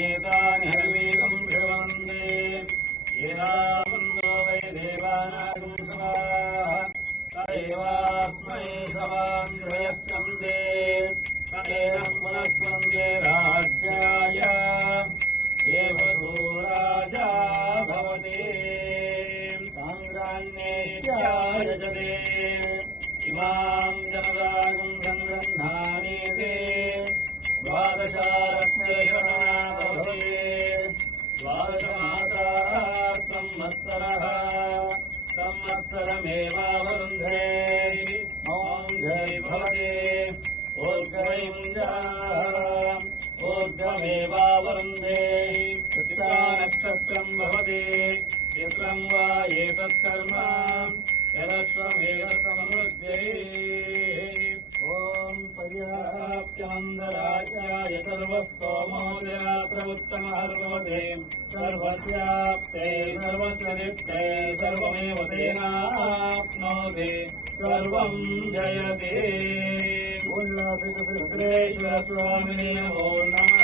एतानि हविकं भ्रवन्ते एतावन्तो वै देवानागं स्वाहा तदेवास्मै सवान्वयश्चन्दे तदेनं पुनस्वन्दे राज्याय देवसूराजा भवते साङ्ग्राण्येत्यायजते इमां जनदागं सङ्गृह्णानि ते द्वादशारत्नशरणा भवते द्वादशमासाः संवत्सरः संवत्सरमेवावरुन्धे ॐ जय भवते ऊर्ध्वमेवावरुन्धे चित्रानक्षत्रं भवति चित्रं वा एतत्कर्म यदश्वमेधसमृद्धे ॐ पर्याप्त्यमन्दराजाय सर्वस्तोमोदयात्र उत्तमः भवते सर्वस्याप्ते सर्वस्वदिप्ते सर्वमेव तेनाप्नोति सर्वं जयते उल्लासितविघ्नेश्वर स्वामिने नमो नमः।